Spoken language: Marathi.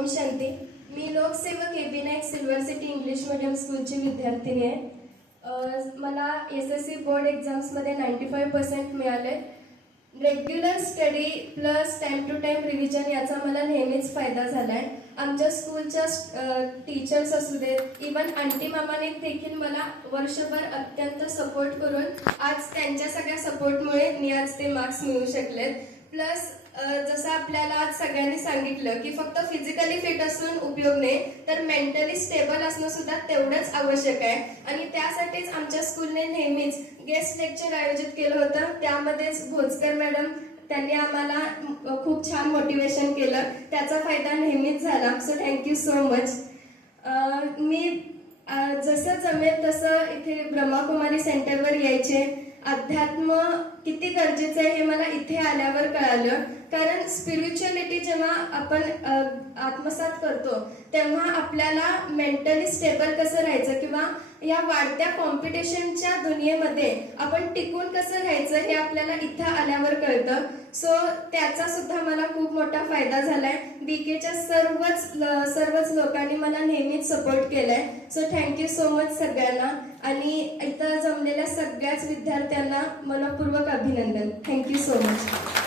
ओम शांती. मी लोकसेवक A B Naik silver city English medium स्कूलची विद्यार्थिनी आहे. मला एस एस सी बोर्ड एक्झाम्समध्ये नाईंटी फाईव्ह पर्सेंट मिळाले. Regular study plus time to time revision याचा मला नेहमीच फायदा झाला आहे आमच्या स्कूलच्या टीचर्स असू देत इवन आंटी मामाने देखील मला वर्षभर अत्यंत सपोर्ट करून आज त्यांच्या सगळ्या सपोर्टमुळे मी आज ते मार्क्स मिळू शकलेत. प्लस जसं आपल्याला आज सगळ्यांनी सांगितलं की फक्त फिजिकली फिट असून उपयोग नाही तर मेंटली स्टेबल असणं सुद्धा तेवढंच आवश्यक आहे. आणि त्यासाठीच आमच्या स्कूलने नेहमीच गेस्ट लेक्चर आयोजित केलं होतं. त्यामध्येच भोजकर मॅडम त्यांनी आम्हाला खूप छान मोटिवेशन केलं. त्याचा फायदा नेहमीच झाला. So thank you so much मी जसं जमेल तसं इथे ब्रह्माकुमारी सेंटरवर यायचे. अध्यात्म किती गरजेचं आहे हे मला इथे आल्यावर कळालं. कारण स्पिरिच्युअलिटी जेव्हा आपण आत्मसात करतो तेव्हा आपल्याला मेंटली स्टेबल कसं राहायचं किंवा या वाढत्या कॉम्पिटिशनच्या दुनियेमध्ये आपण टिकून कसं राहायचं हे आपल्याला इथं आल्यावर कळतं. सो त्याचा सुद्धा मला खूप मोठा फायदा झालाय. बीकेच्या सर्वच सर्वच लोकांनी मला नेहमीच सपोर्ट केलाय. सो थँक्यू सो मच सगळ्यांना. आणि इथं विद्यार्थ्यांना मनपूर्वक अभिनंदन. Thank you so much